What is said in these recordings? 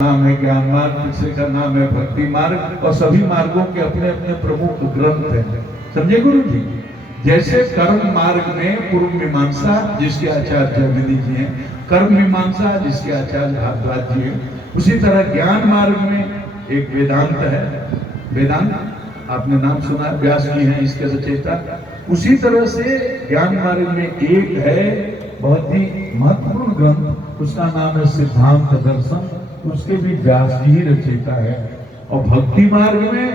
नाम है ज्ञान मार्ग, तीसरे का नाम है भक्ति मार्ग, और सभी मार्गों के अपने अपने प्रमुख ग्रंथ हैं। समझे गुरु जी? जैसे कर्म मार्ग में पूर्व मीमांसा जिसके आचार्य जैमिनी जी हैं, कर्म मीमांसा जिसके आचार्य भारद्वाज जी हैं, उसी तरह ज्ञान मार्ग में एक वेदांत है। वेदांत आपने नाम सुना, व्यास जी हैं इसके रचयिता। उसी तरह से ज्ञान मार्ग में एक है बहुत ही महत्वपूर्ण ग्रंथ, उसका नाम है सिद्धांत दर्शन, उसके भी व्यास जी ही रचयिता है। और भक्ति मार्ग में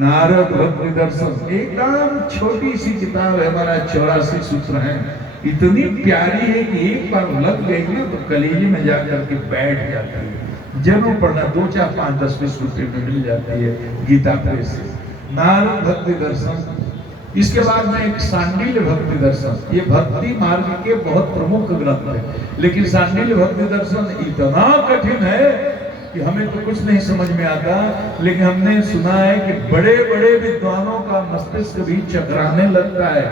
नारद भक्ति दर्शन, एकदम छोटी सी किताब है, हमारा 84 सूत्र है, इतनी प्यारी है कि एक बार लग गई ना तो कलेजे में जाकर के बैठ जाती है। जन्म पढ़ना 2, 4, 5, 10, 20 रुपए में मिल जाती है गीता प्रेस से। नारद भक्ति दर्शन, इसके बाद में एक सांडिल्य भक्ति दर्शन, ये भक्ति मार्ग के बहुत प्रमुख ग्रंथ है। लेकिन सांडिल्य भक्ति दर्शन इतना कठिन है कि हमें तो कुछ नहीं समझ में आता, लेकिन हमने सुना है कि बड़े बड़े विद्वानों का मस्तिष्क भी चकराने लगता है।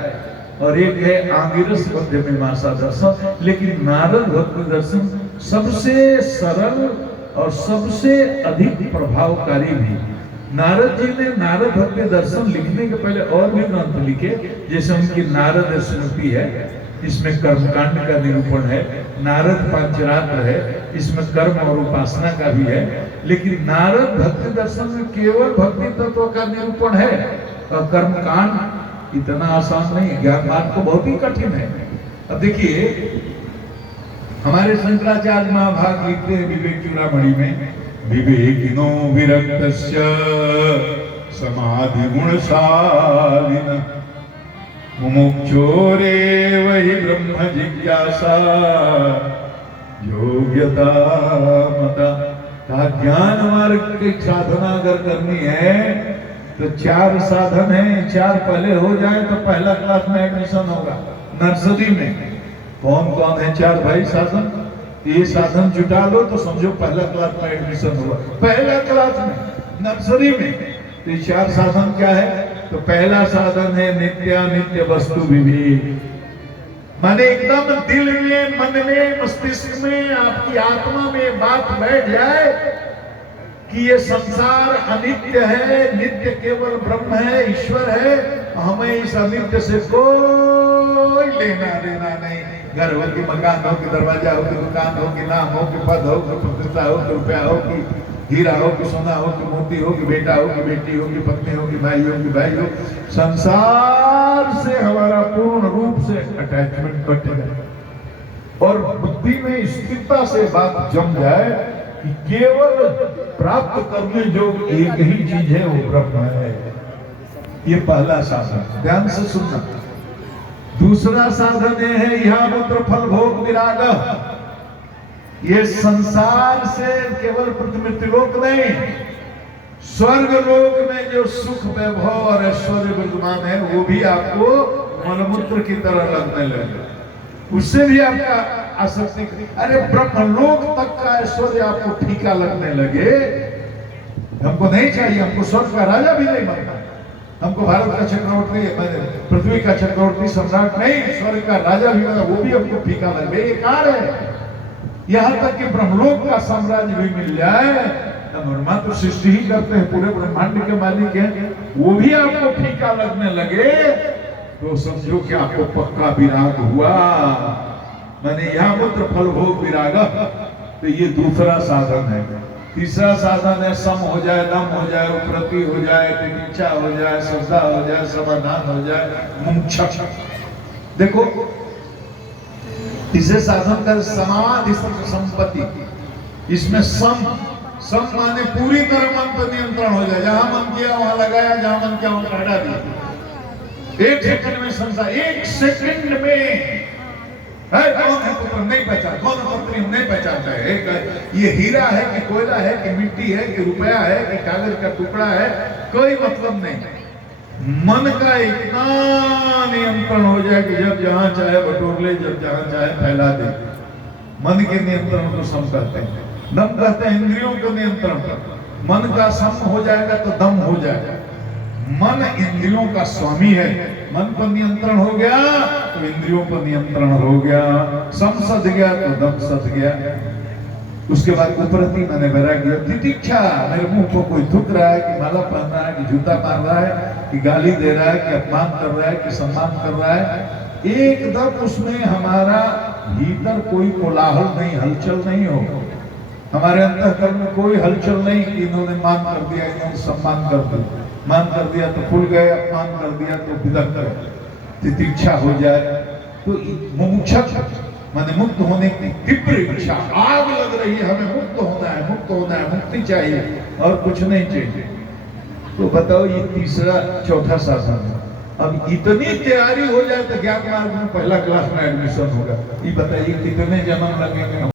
और एक है आंगिरस मध्य मीमांसा दर्शन, लेकिन नारद भक्ति दर्शन सबसे सरल और सबसे अधिक प्रभावकारी भी। नारद जी ने नारद भक्ति दर्शन लिखने के पहले और भी ग्रंथ लिखे, जैसे उनकी नारद स्मृति है, इसमें कर्मकांड का निरूपण है। नारद पंचरात्र है, इसमें कर्म और उपासना का भी है। लेकिन नारद भक्ति दर्शन में केवल भक्ति तत्व का निरूपण है, और कर्मकांड इतना आसान नहीं है। ज्ञान मार्ग तो बहुत ही कठिन है। अब देखिए, हमारे शंकराचार्य महाभाग लिखते हैं विवेक चूड़ामणि में, विवेकिनो विरक्तस्य समाधि गुणशालिनः मुमुक्षोरेव हि ब्रह्म जिज्ञासा योग्यता मता। कहा ज्ञान मार्ग की साधना अगर करनी है तो 4 साधन है, 4 पहले हो जाए तो पहला क्लास में एडमिशन होगा। नर्सरी में कौन कौन है 4 भाई साधन, ये साधन जुटा लो तो समझो पहला क्लास में एडमिशन हुआ। पहला क्लास में नर्सरी में तो ये 4 साधन क्या है? तो पहला साधन है नित्यानित्य वस्तु विवेक, माने एकदम दिल में, मन में, मस्तिष्क में, आपकी आत्मा में बात बैठ जाए कि ये संसार अनित्य है, नित्य केवल ब्रह्म है, ईश्वर है, हमें इस अनित्य से कोई लेना देना नहीं। घर हो कि मकान हो कि दरवाजा हो कि दुकान हो कि नाम हो कि पद हो कि प्रतिष्ठा हो कि रुपया हो कि हीरा हो कि सोना हो कि मोती हो कि बेटा हो कि बेटी हो कि पत्नी हो कि भाई हो कि भाई हो, संसार से हमारा पूर्ण रूप से अटैचमेंट कट जाए और बुद्धि में स्थिरता से बात जम जाए कि केवल प्राप्त करने जो एक ही चीज है वो ब्रह्म है। ये पहला साधन, ध्यान से सुनना। दूसरा साधन ये है यह मूत्र फल भोग विराग। ये संसार से केवल पृथ्वी लोक नहीं, स्वर्ग लोक में जो सुख वैभव और ऐश्वर्य विद्यमान है वो भी आपको मलमूत्र की तरह लगने लगे, उससे भी आपका आसक्ति। अरे ब्रह्मलोक तक का ऐश्वर्य आपको फीका लगने लगे, हमको नहीं चाहिए, हमको स्वर्ग का राजा भी नहीं बनना, हमको भारत का चक्रवर्ती, पृथ्वी का चक्रवर्ती सम्राट नहीं, स्वर्ग का राजा भी बना, वो भी हमको फीका लगे, बेकार है। यहाँ तक कि ब्रह्मलोक का साम्राज्य भी मिल जाए, ब्रह्मा तो सृष्टि ही करते हैं, पूरे ब्रह्मांड के मालिक हैं, वो भी आपको फीका लगने लगे तो समझो कि आपको पक्का विराग हुआ। माने यहाँ मूत्र फल भोग विराग, तो ये दूसरा साधन है। तीसरा साधन है सम हो जाए, दम हो जाए, उपरति हो जाए, तितिक्षा हो जाए, श्रद्धा हो जाए, समाधान हो जाए, मुमुक्षा। देखो इसे साधन कर समाधि संपत्ति, इसमें सम माने पूरी तरह मन पर नियंत्रण हो जाए, जहां मन किया वहां लगाया, जहां मन किया वहां हटा दिया। 1 सेकंड में संसार, 1 सेकंड में है, कौन है पुत्र नहीं पहचान, कौन है पत्नी नहीं पहचानता है, ये हीरा है कि कोयला है कि मिट्टी है कि रुपया है कि कागज का टुकड़ा है, कोई मतलब नहीं। मन का इतना नियंत्रण हो जाए कि जब जहां चाहे बटोर ले, जब जहां चाहे फैला दे। मन के नियंत्रण को सम कहते हैं। दम कहते हैं इंद्रियों को नियंत्रण। मन का सम हो जाएगा तो दम हो जाएगा। मन इंद्रियों का स्वामी है, मन पर नियंत्रण हो गया तो इंद्रियों पर नियंत्रण हो गया, सम सध गया तो दम सध गया। उसके बाद उपरति मैंने वैराग्य, तितिक्षा, मेरे मुंह को कोई थूक रहा है कि माला पहन रहा है कि जूता मार रहा है कि गाली दे रहा है कि अपमान कर रहा है कि सम्मान कर रहा है, एकदम उसमें हमारा भीतर कोई कोलाहल नहीं, हलचल नहीं हो, हमारे अंतःकरण में कोई हलचल नहीं कि इन्होंने मान कर दिया, इन्होंने सम्मान कर दिया, मान कर दिया तो फूल गए, अपमान कर दिया तो बिदक गए, तितिक्षा हो जाए। तो मुमुक्षक माने मुक्त होने की तीव्र इच्छा, आग लग रही है, हमें मुक्त होना है, मुक्त होना है, मुक्ति चाहिए और कुछ नहीं चाहिए। तो बताओ ये तीसरा चौथा साधन है। अब इतनी तैयारी हो जाए तो ज्ञान मार्ग में पहला क्लास में एडमिशन होगा। ये बताइए कितने जन्म लगेंगे।